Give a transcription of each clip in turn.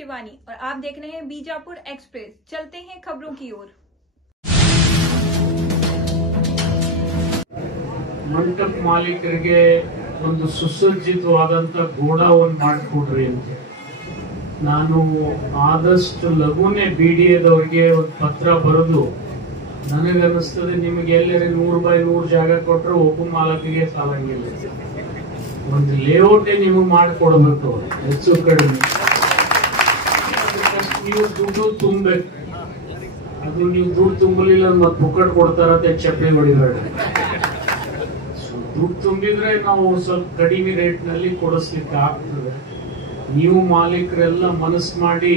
शिवानी और आप देख रहे हैं बीजापुर एक्सप्रेस। चलते हैं खबरों की ओर। ಮಂಟಪ ಮಾಲೀಕರಿಗೆ ಒಂದು ಸುಸಜ್ಜಿತವಾದಂತ ಗೋಡೌನ್ ಮಾಡಿಕೊಡ್ರಿ ಅಂತ ನಾನು ಆದಷ್ಟು ಲಘುನೇ ಬಿಡಿಎದವರಿಗೆ ಒಂದು ಪತ್ರ ಬರೆದು ನನಗನ್ನಿಸ್ತದೆ ನಿಮಗೆ ಎಲ್ಲರೂ 100 by 100 ಜಾಗ ಕೊಟ್ಟರೆ ಒಬ್ಬ ಮಾಲಕಿಗೆ ಸಾಲಂಗಿಲ್ಲ. ಒಂದು ಲೇಔಟೇ ನಿಮಗೆ ಮಾಡಿಕೊಡ್ಬೇಕು ಹೆಚ್ಚು ಕಡಿಮೆ. ನೀವು ದುಡ್ಡು ತುಂಬಬೇಕು. ಅದು ನೀವು ದುಡ್ಡು ತುಂಬಲಿಲ್ಲ ಮತ್ತೆ ಪುಕ್ಕಟ್ ಕೊಡ್ತಾರಂತೆ ಚಪ್ಪಲಿ ಹೊಡಿಬೇಡ. ದುಡ್ಡು ತುಂಬಿದ್ರೆ ನಾವು ಸ್ವಲ್ಪ ಕಡಿಮೆ ರೇಟ್ ನಲ್ಲಿ ಕೊಡಿಸ್ಲಿಕ್ಕೆ ಆಗ್ತದೆ. ನೀವು ಮಾಲೀಕರೆಲ್ಲ ಮನಸ್ಸು ಮಾಡಿ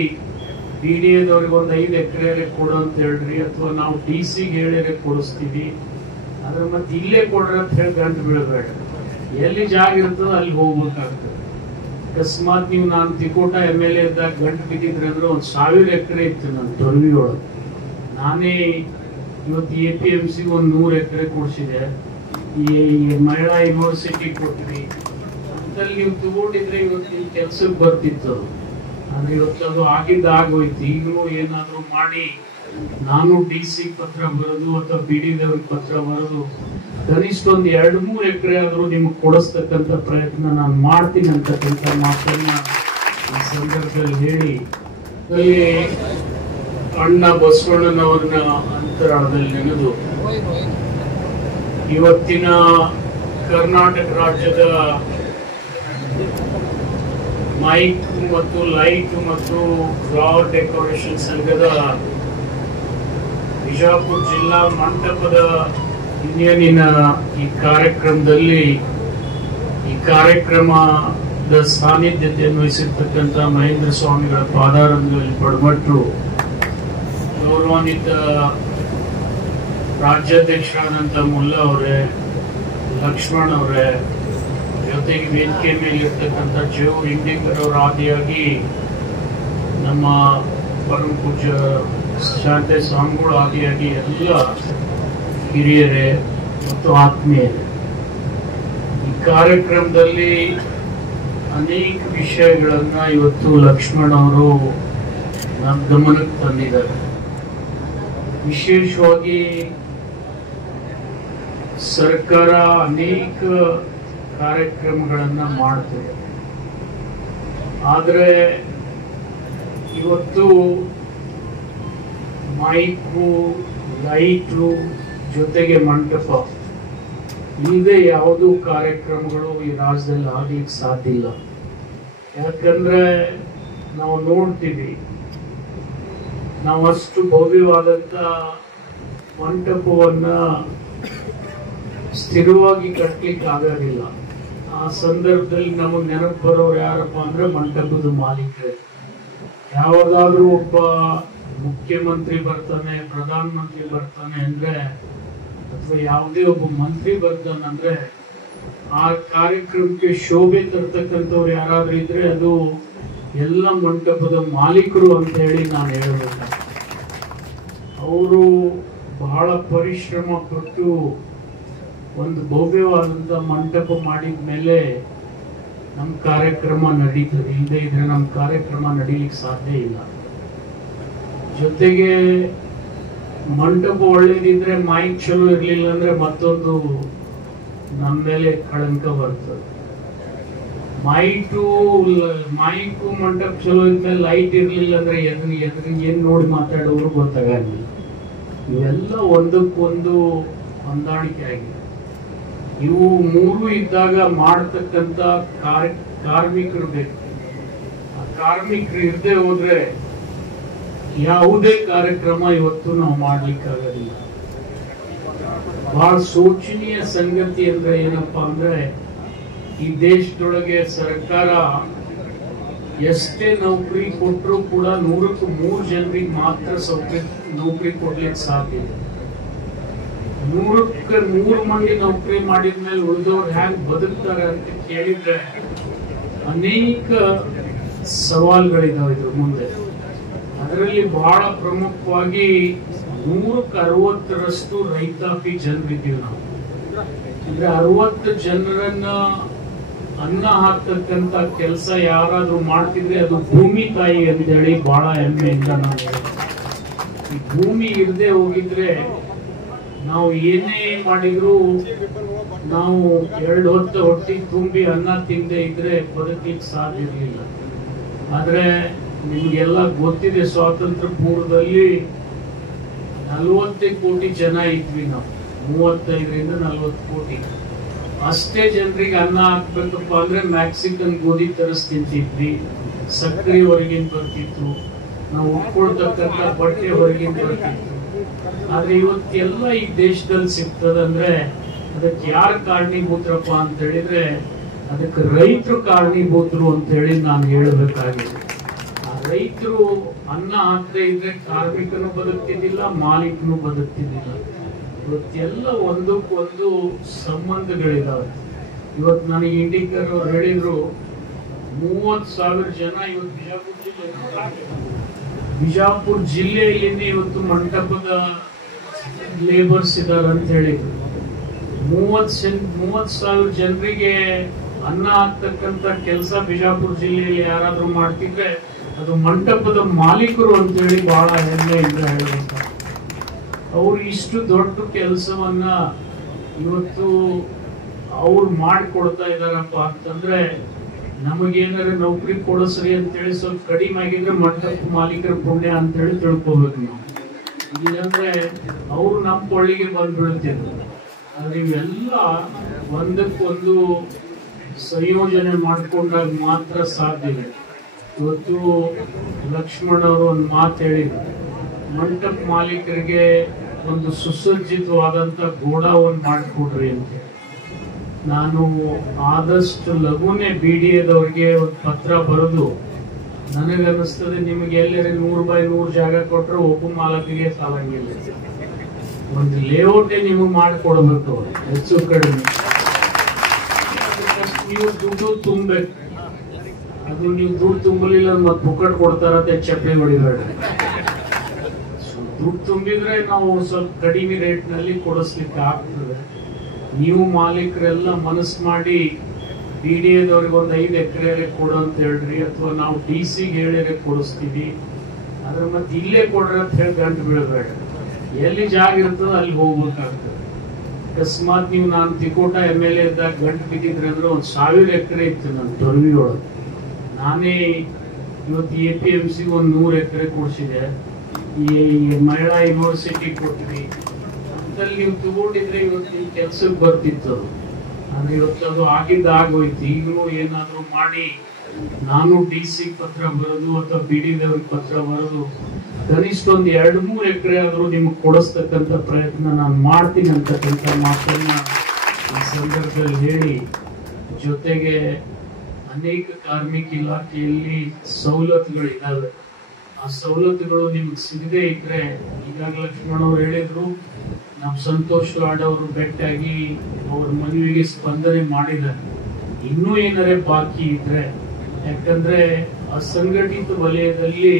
ಬಿಡಿಎದವ್ರಿಗೆ ಒಂದು 5 ಎಕರೆ ಕೊಡು ಅಂತ ಹೇಳ್ರಿ, ಅಥವಾ ನಾವು DC-ಗೆ ಹೇಳಿದ್ರೆ ಕೊಡಿಸ್ತೀವಿ. ಆದ್ರೆ ಮತ್ತೆ ಇಲ್ಲೇ ಕೊಡ್ರಿ ಅಂತ ಹೇಳಿ ಗಂಟು ಬೀಳಬೇಡ. ಎಲ್ಲಿ ಜಾಗ ಇರ್ತದ ಅಲ್ಲಿ ಹೋಗ್ಬೇಕಾಗ್ತದೆ. ಅಕಸ್ಮಾತ್ ನೀವು ನಾನು ತಿಕೋಟ MLA ಇದ್ದಾಗ ಗಂಟು ಬಿದ್ದಿದ್ರೆ ಅಂದ್ರೆ 1000 ಎಕರೆ ಇತ್ತು ನನ್ನ ತೊರವಿಯೊಳಗೆ. ನಾನೇ ಇವತ್ತು APMC ಒಂದು 100 ಎಕರೆ ಕೊಡಿಸಿದೆ. ಈ ಮಹಿಳಾ ಯೂನಿವರ್ಸಿಟಿ ಕೊಟ್ರಿ ಅಂತಲ್ಲಿ ನೀವು ತಗೊಂಡಿದ್ರೆ ಇವತ್ತು ಈ ಕೆಲ್ಸಕ್ಕೆ ಬರ್ತಿತ್ತು. ಆದ್ರೆ ಇವತ್ತು ಅದು ಆಗೋಯ್ತು. ಈಗಲೂ ಏನಾದ್ರು ಮಾಡಿ ನಾನು DC ಪತ್ರ ಬರೋದು ಅಥವಾ ಬಿಡಿದವ್ರಿಗೆ ಪತ್ರ ಬರೋದು ಕನಿಷ್ಠ ಒಂದು 2-3 ಎಕರೆ ಆದ್ರೂ ನಿಮ್ಗೆ ಕೊಡಿಸ್ತಕ್ಕಂಥ ಪ್ರಯತ್ನ ನಾನು ಮಾಡ್ತೀನಿ ಅಂತಕ್ಕಂಥ ಮಾತನ್ನ ಈ ಸಂದರ್ಭದಲ್ಲಿ ಹೇಳಿ, ಅಲ್ಲಿ ಅಣ್ಣ ಬಸವಣ್ಣನವ್ರನ್ನ ಅಂತರಾಳದಲ್ಲಿ ನೆನೆದು ಇವತ್ತಿನ ಕರ್ನಾಟಕ ರಾಜ್ಯದ ಮೈಕ್ ಮತ್ತು ಲೈಟ್ ಮತ್ತು ಫ್ಲವರ್ ಡೆಕೋರೇಷನ್ ಸಂಘದ ಬಿಜಾಪುರ ಜಿಲ್ಲಾ ಮಂಟಪದ ಯೂನಿಯನಿನ ಈ ಕಾರ್ಯಕ್ರಮದಲ್ಲಿ ಈ ಕಾರ್ಯಕ್ರಮದ ಸಾನ್ನಿಧ್ಯತೆಯನ್ನು ವಹಿಸಿರ್ತಕ್ಕಂಥ ಮಹೇಂದ್ರ ಸ್ವಾಮಿಗಳ ಪಾದಾರದಲ್ಲಿ ಪಡಮಟ್ರು, ಗೌರವಾನ್ವಿತ ರಾಜ್ಯಾಧ್ಯಕ್ಷರಾದಂಥ ಮುಲ್ಲಾ ಅವರೇ, ಲಕ್ಷ್ಮಣ್ ಅವರೇ, ಜೊತೆಗೆ ವೇದಿಕೆ ಮೇಲೆ ಇರ್ತಕ್ಕಂಥ ಜೋ ಇಂಡಿಂಗರ್ ಅವರ ಆದಿಯಾಗಿ ನಮ್ಮ ಪರಮ ಪೂಜ್ಯ ಶಾಂತಿ ಸ್ವಾಮಿಗಳು ಆದಿಯಾಗಿ ಎಲ್ಲ ಹಿರಿಯರೇ ಮತ್ತು ಆತ್ಮೀಯರೇ, ಈ ಕಾರ್ಯಕ್ರಮದಲ್ಲಿ ಅನೇಕ ವಿಷಯಗಳನ್ನ ಇವತ್ತು ಲಕ್ಷ್ಮಣ್ ಅವರು ನನ್ನ ಗಮನಕ್ಕೆ ತಂದಿದ್ದಾರೆ. ವಿಶೇಷವಾಗಿ ಸರ್ಕಾರ ಅನೇಕ ಕಾರ್ಯಕ್ರಮಗಳನ್ನ ಮಾಡ್ತದೆ. ಆದ್ರೆ ಇವತ್ತು ಮೈಕು, ಲೈಟು ಜೊತೆಗೆ ಮಂಟಪ ಇಲ್ಲದೆ ಯಾವುದೂ ಕಾರ್ಯಕ್ರಮಗಳು ಈ ರಾಜ್ಯದಲ್ಲಿ ಆಗ್ಲಿಕ್ಕೆ ಸಾಧ್ಯ ಇಲ್ಲ. ಯಾಕಂದ್ರೆ ನಾವು ನೋಡ್ತೀವಿ, ನಾವು ಅಷ್ಟು ಭವ್ಯವಾದಂತ ಮಂಟಪವನ್ನ ಸ್ಥಿರವಾಗಿ ಕಟ್ಲಿಕ್ಕೆ ಆಗೋದಿಲ್ಲ. ಆ ಸಂದರ್ಭದಲ್ಲಿ ನಮಗೆ ನೆನಪು ಬರೋರು ಯಾರಪ್ಪ ಅಂದ್ರೆ ಮಂಟಪದ ಮಾಲೀಕರೇ. ಯಾವಾಗಾದ್ರೂ ಒಬ್ಬ ಮುಖ್ಯಮಂತ್ರಿ ಬರ್ತಾನೆ, ಪ್ರಧಾನ ಮಂತ್ರಿ ಬರ್ತಾನೆ ಅಂದ್ರೆ, ಅಥವಾ ಯಾವುದೇ ಒಬ್ಬ ಮಂತ್ರಿ ಬರ್ತಾನಂದ್ರೆ ಆ ಕಾರ್ಯಕ್ರಮಕ್ಕೆ ಶೋಭೆ ತರ್ತಕ್ಕಂಥವ್ರು ಯಾರಾದ್ರೂ ಇದ್ರೆ ಅದು ಎಲ್ಲ ಮಂಟಪದ ಮಾಲೀಕರು ಅಂತ ಹೇಳಿ ನಾನು ಹೇಳ್ಬೇಕು. ಅವರು ಬಹಳ ಪರಿಶ್ರಮ ಪಟ್ಟು ಒಂದು ಭವ್ಯವಾದಂತ ಮಂಟಪ ಮಾಡಿದ ಮೇಲೆ ನಮ್ಮ ಕಾರ್ಯಕ್ರಮ ನಡೀತದೆ. ಇಲ್ಲದೆ ಇದ್ರೆ ನಮ್ಮ ಕಾರ್ಯಕ್ರಮ ನಡೀಲಿಕ್ಕೆ ಸಾಧ್ಯ ಇಲ್ಲ. ಜೊತೆಗೆ ಮಂಟಪ ಒಳ್ಳೇದಿದ್ರೆ ಮೈಕ್ ಚಲೋ ಇರ್ಲಿಲ್ಲ ಅಂದ್ರೆ ಮತ್ತೊಂದು ನಮ್ಮ ಮೇಲೆ ಕಳಂಕ ಬರ್ತದೆ. ಮೈಕು ಮಂಟಪ ಚಲೋ ಇದ್ಮೇಲೆ ಲೈಟ್ ಇರ್ಲಿಲ್ಲ ಅಂದ್ರೆ ಎದುರಿಗೆ ಏನ್ ನೋಡಿ ಮಾತಾಡೋರು ಗೊತ್ತಾಗಂಗಿಲ್ಲ. ಇವೆಲ್ಲ ಒಂದಕ್ಕೊಂದು ಹೊಂದಾಣಿಕೆ ಆಗಿದೆ. ಇವು ಮೂರು ಇದ್ದಾಗ ಮಾಡತಕ್ಕಂತ ಕಾರ್ಮಿಕರು ಬೇಕು. ಆ ಕಾರ್ಮಿಕರು ಇರದೆ ಹೋದ್ರೆ ಯಾವುದೇ ಕಾರ್ಯಕ್ರಮ ಇವತ್ತು ನಾವು ಮಾಡ್ಲಿಕ್ಕಾಗೋದಿಲ್ಲ. ಬಹಳ ಶೋಚನೀಯ ಸಂಗತಿ ಅಂದ್ರೆ ಏನಪ್ಪಾ ಅಂದ್ರೆ, ಈ ದೇಶದೊಳಗೆ ಸರ್ಕಾರ ಎಷ್ಟೇ ನೌಕರಿ ಕೊಟ್ಟರು ಕೂಡ 100ಕ್ಕೆ 3 ಜನರಿಗೆ ಮಾತ್ರ ನೌಕರಿ ಕೊಡ್ಲಿಕ್ಕೆ ಸಾಧ್ಯ ಇದೆ. 100ಕ್ಕೆ 3 ಮಂದಿ ನೌಕರಿ ಮಾಡಿದ್ಮೇಲೆ ಉಳಿದವ್ರು ಹ್ಯಾಂಗ್ ಬದುಕ್ತಾರೆ ಅಂತ ಕೇಳಿದ್ರೆ ಅನೇಕ ಸವಾಲುಗಳಿದಾವೆ ಇದ್ರ ಮುಂದೆ. ಅದರಲ್ಲಿ ಬಹಳ ಪ್ರಮುಖವಾಗಿ 100ಕ್ಕೆ 60ರಷ್ಟು ರೈತಾಪಿ ಜನರಿದ್ದೀವಿ ನಾವು. ಅಂದ್ರೆ 60 ಜನರನ್ನ ಅನ್ನ ಹಾಕ್ತಕ್ಕಂತ ಕೆಲಸ ಯಾರಾದ್ರೂ ಮಾಡ್ತಿದ್ರೆ ಅದು ಭೂಮಿ ತಾಯಿ ಅಂತ ಹೇಳಿ ಬಹಳ ಹೆಮ್ಮೆಯಿಂದ ನಾವು ಹೇಳ್ತೀವಿ. ಈ ಭೂಮಿ ಇರದೆ ಹೋಗಿದ್ರೆ ನಾವು ಏನೇ ಮಾಡಿದ್ರು, ನಾವು 2 ಹೊತ್ತು ಹೊಟ್ಟಿಗೆ ತುಂಬಿ ಅನ್ನ ತಿಂದೆ ಇದ್ರೆ ಬದುಕಲಿಕ್ಕೆ ಸಾಧ್ಯ ಇರಲಿಲ್ಲ. ಆದ್ರೆ ನಿಮ್ಗೆಲ್ಲ ಗೊತ್ತಿದೆ, ಸ್ವಾತಂತ್ರ್ಯ ಪೂರ್ವದಲ್ಲಿ 40 ಕೋಟಿ ಜನ ಇದ್ವಿ ನಾವು, 35ರಿಂದ 40 ಕೋಟಿ. ಅಷ್ಟೇ ಜನರಿಗೆ ಅನ್ನ ಹಾಕ್ಬೇಕಪ್ಪ ಅಂದ್ರೆ ಮ್ಯಾಕ್ಸಿಕನ್ ಗೋಧಿ ತರಿಸ್ ತಿಂತಿದ್ವಿ, ಸಕ್ಕರೆ ಹೊರಗಿನ ಬರ್ತಿತ್ತು, ನಾವು ಉಟ್ಕೊಳ್ತಕ್ಕಂಥ ಬಟ್ಟೆ ಹೊರಗಿನ ಬರ್ತಿತ್ತು. ಆದ್ರೆ ಇವತ್ತೆಲ್ಲ ಈ ದೇಶದಲ್ಲಿ ಸಿಗ್ತದಂದ್ರೆ ಅದಕ್ಕೆ ಯಾರು ಕಾರಣೀಭೂತರಪ್ಪ ಅಂತ ಹೇಳಿದ್ರೆ ಅದಕ್ಕೆ ರೈತರು ಕಾರಣೀಭೂತರು ಅಂತ ಹೇಳಿ ನಾನು ಹೇಳಬೇಕಾಗಿದೆ. ಆ ರೈತರು ಅನ್ನ ಹಾಕದೇ ಇದ್ರೆ ಕಾರ್ಮಿಕನು ಬದುಕ್ತಿದ್ದಿಲ್ಲ, ಮಾಲೀಕನು ಬದುಕ್ತಿದ್ದಿಲ್ಲ. ಇವತ್ತೆಲ್ಲ ಒಂದಕ್ಕೊಂದು ಸಂಬಂಧಗಳಿದಾವೆ. ಇವತ್ತು ನನಗೆ ಇಂಡಿಕರ್ ಅವ್ರು ಹೇಳಿದ್ರು 30,000 ಜನ ಇವತ್ತು ಬಿಜಾಪುರ ಜಿಲ್ಲೆಯಲ್ಲಿ ಇವತ್ತು ಮಂಟಪದ ಲೇಬರ್ಸ್ ಇದಾರೆ ಅಂತ ಹೇಳಿದ್ರು. 30,000 ಜನರಿಗೆ ಅನ್ನ ಹಾಕ್ತಕ್ಕಂತ ಕೆಲಸ ಬಿಜಾಪುರ ಜಿಲ್ಲೆಯಲ್ಲಿ ಯಾರಾದ್ರೂ ಮಾಡ್ತಿದ್ರೆ ಅದು ಮಂಟಪದ ಮಾಲೀಕರು ಅಂತ ಹೇಳಿ ಬಹಳ ಹೆಮ್ಮೆಯಿಂದ ಹೇಳಬೇಕು. ಅವ್ರು ಇಷ್ಟು ದೊಡ್ಡ ಕೆಲಸವನ್ನ ಇವತ್ತು ಅವ್ರು ಮಾಡಿಕೊಡ್ತಾ ಇದಾರಪ್ಪ ಅಂತಂದ್ರೆ ನಮಗೇನಾದ್ರೆ ನೌಕರಿ ಕೊಡಿಸ್ರಿ ಅಂತೇಳಿ ಸ್ವಲ್ಪ ಕಡಿಮೆ ಆಗಿದ್ರೆ ಮಂಟಪ ಮಾಲೀಕರ ಪುಣ್ಯ ಅಂತ ಹೇಳಿ ತಿಳ್ಕೊಬೇಕು ನಾವು. ಇಲ್ಲಾಂದ್ರೆ ಅವ್ರು ನಮ್ಮ ಕೊಳ್ಳಿಗೆ ಬಂದು ಬೀಳ್ತಿದ್ರು. ಆದ್ರೆ ಇವೆಲ್ಲ ಒಂದಕ್ಕೊಂದು ಸಂಯೋಜನೆ ಮಾಡ್ಕೊಂಡಾಗ ಮಾತ್ರ ಸಾಧ್ಯ ಇದೆ. ಇವತ್ತು ಲಕ್ಷ್ಮಣ್ ಅವರು ಒಂದು ಮಾತು ಹೇಳಿದ್ರು, ಮಂಟಪ ಮಾಲೀಕರಿಗೆ ಒಂದು ಸುಸಜ್ಜಿತವಾದಂತ ಗೋಡಾವನ್ ಮಾಡಿಕೊಡ್ರಿ ಅಂತ. ನಾನು ಆದಷ್ಟು ಲಘುನೇ BDAದವ್ರಿಗೆ ಒಂದು ಪತ್ರ ಬರೆದು, ನನಗನ್ನಿಸ್ತದೆ ನಿಮಗೆ ಎಲ್ಲರೂ 100x100 ಜಾಗ ಕೊಟ್ಟರೆ ಒಬ್ಬ ಮಾಲಕಿಗೆ ಸಾಲಂಗಿಲ್ಲ. ಒಂದು ಲೇಔಟೇ ನಿಮಗೆ ಮಾಡಿಕೊಡ್ಬೇಕು, ಹೆಚ್ಚು ಕಡಿಮೆ. ನೀವು ದುಡ್ಡು ತುಂಬಬೇಕು. ಅದು ನೀವು ದುಡ್ಡು ತುಂಬಲಿಲ್ಲ ಮತ್ತೆ ಪುಕ್ಕಟ್ ಕೊಡ್ತಾರಂತೆ ಚಪ್ಪಲಿ ಹೊಡಿಬೇಡ. ದುಡ್ಡು ತುಂಬಿದ್ರೆ ನಾವು ಸ್ವಲ್ಪ ಕಡಿಮೆ ರೇಟ್ ನಲ್ಲಿ ಕೊಡಿಸ್ಲಿಕ್ಕೆ ಆಗ್ತದೆ. ನೀವು ಮಾಲೀಕರೆಲ್ಲ ಮನಸ್ಸು ಮಾಡಿ BDAದವ್ರಿಗೆ ಒಂದು 5 ಎಕರೆ ಕೊಡು ಅಂತ ಹೇಳ್ರಿ, ಅಥವಾ ನಾವು DC-ಗೆ ಹೇಳಿದ್ರೆ ಕೊಡಿಸ್ತೀವಿ. ಆದ್ರೆ ಮತ್ತೆ ಇಲ್ಲೇ ಕೊಡ್ರಿ ಅಂತ ಹೇಳಿ ಗಂಟು ಬೀಳಬೇಡ. ಎಲ್ಲಿ ಜಾಗ ಇರ್ತದೆ ಅಲ್ಲಿ ಹೋಗ್ಬೇಕಾಗ್ತದೆ. ಅಕಸ್ಮಾತ್ ನೀವು ನಾನು ತಿಕೋಟ MLA ಇದ್ದಾಗ ಗಂಟು ಬಿದ್ದಿದ್ರೆ ಅಂದ್ರೆ 1,000 ಎಕರೆ ಇತ್ತು ನನ್ನ ತೊರವಿಯೊಳಗೆ. ನಾನೇ ಇವತ್ತು APMC ಒಂದು 100 ಎಕರೆ ಕೊಡಿಸಿದೆ. ಈ ಮಹಿಳಾ ಯೂನಿವರ್ಸಿಟಿ ಕೊಟ್ಟಿದ್ವಿ. ಅಂತಲ್ಲಿ ನೀವು ತಗೊಂಡಿದ್ರೆ ಇವತ್ತು ಈ ಕೆಲ್ಸಕ್ಕೆ ಬರ್ತಿತ್ತು. ಆದ್ರೆ ಇವತ್ತು ಅದು ಆಗೋಯ್ತು. ಈಗಲೂ ಏನಾದ್ರು ಮಾಡಿ ನಾನು DC ಪತ್ರ ಬರೋದು ಅಥವಾ BDAದವ್ರಿಗೆ ಪತ್ರ ಬರೋದು, ಕನಿಷ್ಠ ಒಂದು 2-3 ಎಕರೆ ಆದ್ರೂ ನಿಮ್ಗೆ ಕೊಡಿಸ್ತಕ್ಕಂಥ ಪ್ರಯತ್ನ ನಾನು ಮಾಡ್ತೀನಿ ಅಂತಕ್ಕಂಥ ಮಾತನ್ನ ಈ ಸಂದರ್ಭದಲ್ಲಿ ಹೇಳಿ, ಜೊತೆಗೆ ಅನೇಕ ಕಾರ್ಮಿಕ ಇಲಾಖೆಯಲ್ಲಿ ಸವಲತ್ತುಗಳಿದ್ದಾವೆ. ಆ ಸವಲತ್ತುಗಳು ನಿಮ್ಗೆ ಸಿಗದೆ ಇದ್ರೆ, ಈಗಾಗಲೇ ಲಕ್ಷ್ಮಣ್ ಅವರು ಹೇಳಿದ್ರು, ನಾವು ಸಂತೋಷ್ ಲಾಡ್ ಅವರು ಭೇಟಿಯಾಗಿ ಅವ್ರ ಮನವಿಗೆ ಸ್ಪಂದನೆ ಮಾಡಿದ್ದಾರೆ. ಇನ್ನೂ ಏನಾರೇ ಬಾಕಿ ಇದ್ರೆ, ಯಾಕಂದ್ರೆ ಅಸಂಘಟಿತ ವಲಯದಲ್ಲಿ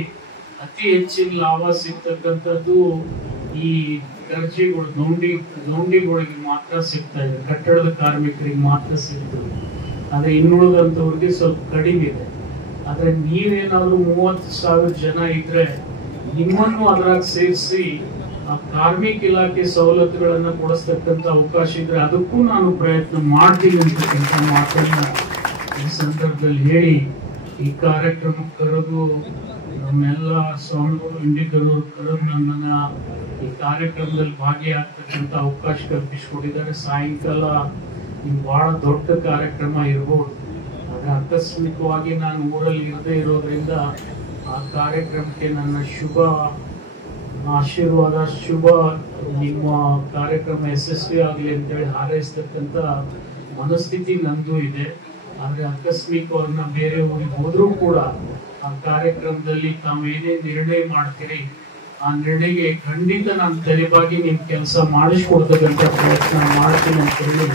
ಅತಿ ಹೆಚ್ಚಿನ ಲಾಭ ಸಿಗ್ತಕ್ಕಂಥದ್ದು ಈ ದರ್ಜೆಗಳು, ನೌಂಡಿಗಳಿಗೆ ಮಾತ್ರ ಸಿಗ್ತಾ ಇದೆ, ಕಟ್ಟಡದ ಕಾರ್ಮಿಕರಿಗೆ ಮಾತ್ರ ಸಿಗ್ತದೆ. ಆದ್ರೆ ಇನ್ನುಳಿದಂಥವ್ರಿಗೆ ಸ್ವಲ್ಪ ಕಡಿಮೆ ಇದೆ. ಆದ್ರೆ ನೀವೇನಾದ್ರೂ 30,000 ಜನ ಇದ್ರೆ ನಿಮ್ಮನ್ನು ಅದ್ರಾಗ ಸೇರಿಸಿ ಆ ಕಾರ್ಮಿಕ ಇಲಾಖೆ ಸವಲತ್ತುಗಳನ್ನ ಕೊಡಿಸ್ತಕ್ಕಂಥ ಅವಕಾಶ ಇದ್ರೆ ಅದಕ್ಕೂ ನಾನು ಪ್ರಯತ್ನ ಮಾಡ್ತೀನಿ ಅಂತಕ್ಕಂಥ ಮಾತನ್ನ ಈ ಸಂದರ್ಭದಲ್ಲಿ ಹೇಳಿ, ಈ ಕಾರ್ಯಕ್ರಮಕ್ಕೆ ಕರೆದು ನಮ್ಮೆಲ್ಲ ಸ್ವಾಮಿಗಳು ಇಂಡಿಕರು ಕರೆದು ನನ್ನನ್ನ ಈ ಕಾರ್ಯಕ್ರಮದಲ್ಲಿ ಭಾಗಿಯಾಗ್ತಕ್ಕಂಥ ಅವಕಾಶ ಕಲ್ಪಿಸಿಕೊಟ್ಟಿದ್ದಾರೆ. ಸಾಯಂಕಾಲ ಇದು ಬಹಳ ದೊಡ್ಡ ಕಾರ್ಯಕ್ರಮ ಇರ್ಬೋದು. ಆದ್ರೆ ಆಕಸ್ಮಿಕವಾಗಿ ನಾನು ಊರಲ್ಲಿ ಇರದೇ ಇರೋದ್ರಿಂದ ಆ ಕಾರ್ಯಕ್ರಮಕ್ಕೆ ನನ್ನ ಶುಭ ಆಶೀರ್ವಾದ, ಶುಭ ನಿಮ್ಮ ಕಾರ್ಯಕ್ರಮ ಯಶಸ್ವಿ ಆಗಲಿ ಅಂತೇಳಿ ಹಾರೈಸ್ತಕ್ಕಂಥ ಮನಸ್ಥಿತಿ ನಂದು ಇದೆ. ಆದ್ರೆ ಆಕಸ್ಮಿಕವ್ರನ್ನ ಬೇರೆ ಊರಿಗೆ ಹೋದ್ರೂ ಕೂಡ ಆ ಕಾರ್ಯಕ್ರಮದಲ್ಲಿ ತಾವು ಏನೇ ನಿರ್ಣಯ ಮಾಡ್ತೀರಿ ಆ ನಿರ್ಣಯಕ್ಕೆ ಖಂಡಿತ ನಾನು ತಲೆಬಾಗಿ ನಿಮ್ ಕೆಲಸ ಮಾಡಿಸ್ಕೊಡ್ತಕ್ಕಂಥ ಪ್ರಯತ್ನ ಮಾಡ್ತೀನಿ ಅಂತ ಹೇಳಿ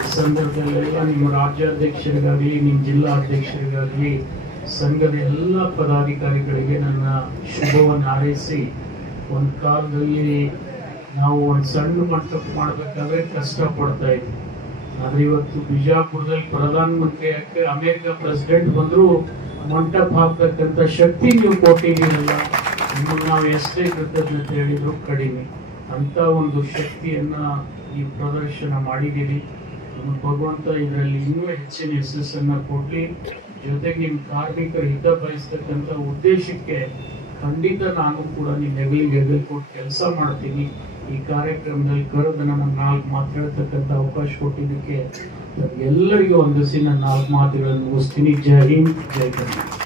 ಈ ಸಂದರ್ಭದಲ್ಲೆಲ್ಲ ನಿಮ್ಮ ರಾಜ್ಯಾಧ್ಯಕ್ಷರಿಗಾಗಲಿ, ನಿಮ್ಮ ಜಿಲ್ಲಾ ಅಧ್ಯಕ್ಷರಿಗಾಗಲಿ, ಸಂಘದ ಎಲ್ಲ ಪದಾಧಿಕಾರಿಗಳಿಗೆ ನನ್ನ ಶುಭವನ್ನು ಹಾರೈಸಿ, ಒಂದು ಕಾಲದಲ್ಲಿ ನಾವು ಒಂದು ಸಣ್ಣ ಮಂಟಪ ಮಾಡ್ಬೇಕಾದ್ರೆ ಕಷ್ಟ ಪಡ್ತಾ ಇದ್ವಿ. ಆದ್ರೆ ಇವತ್ತು ಬಿಜಾಪುರದಲ್ಲಿ ಪ್ರಧಾನ ಮಂತ್ರಿ ಯಾಕೆ ಅಮೆರಿಕ ಪ್ರೆಸಿಡೆಂಟ್ ಬಂದ್ರು ಮಂಟಪ ಹಾಕ್ತಕ್ಕಂಥ ಶಕ್ತಿ ನೀವು ಕೊಟ್ಟಿದ್ದೀರಲ್ಲ, ನಿಮಗೆ ನಾವು ಎಷ್ಟೇ ಕೃತಜ್ಞತೆ ಹೇಳಿದ್ರು ಕಡಿಮೆ. ಅಂತ ಒಂದು ಶಕ್ತಿಯನ್ನ ಈ ಪ್ರದರ್ಶನ ಮಾಡಿದ್ದೀರಿ. ನಮಗೆ ಭಗವಂತ ಇದರಲ್ಲಿ ಇನ್ನೂ ಹೆಚ್ಚಿನ ಯಶಸ್ಸನ್ನ ಕೊಡ್ಲಿ. ಜೊತೆಗೆ ನಿಮ್ ಕಾರ್ಮಿಕರ ಹಿತ ಬಯಸ್ತಕ್ಕಂಥ ಉದ್ದೇಶಕ್ಕೆ ಖಂಡಿತ ನಾನು ಕೂಡ ನಿಮ್ಮ ಹೆಗಲಿಗೆ ಕೊಟ್ಟು ಕೆಲಸ ಮಾಡ್ತೀನಿ. ಈ ಕಾರ್ಯಕ್ರಮದಲ್ಲಿ ಕರೆದು ನನ್ನ 4 ಮಾತು ಹೇಳ್ತಕ್ಕಂಥ ಅವಕಾಶ ಕೊಟ್ಟಿದ್ದಕ್ಕೆ ಎಲ್ಲರಿಗೂ ಒಂದಿಸಿ ನನ್ನ 4 ಮಾತುಗಳನ್ನು ಮುಗಿಸ್ತೀನಿ. ಜೈ ಹಿಂದ್, ಜೈ ಕರ್ನಾಟಕ.